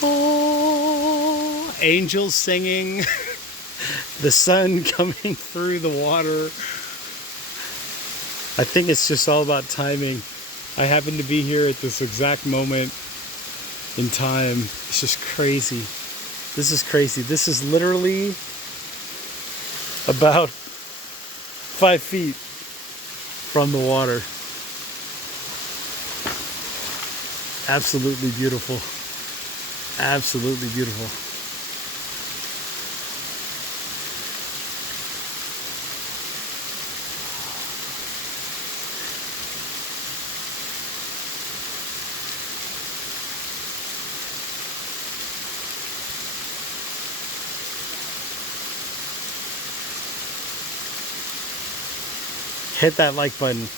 Oh, angels singing, the sun coming through the water. I think it's just all about timing. I happen to be here at this exact moment in time. It's just crazy. This is crazy. This is literally about 5 feet from the water. Absolutely beautiful. Absolutely beautiful. Hit that like button.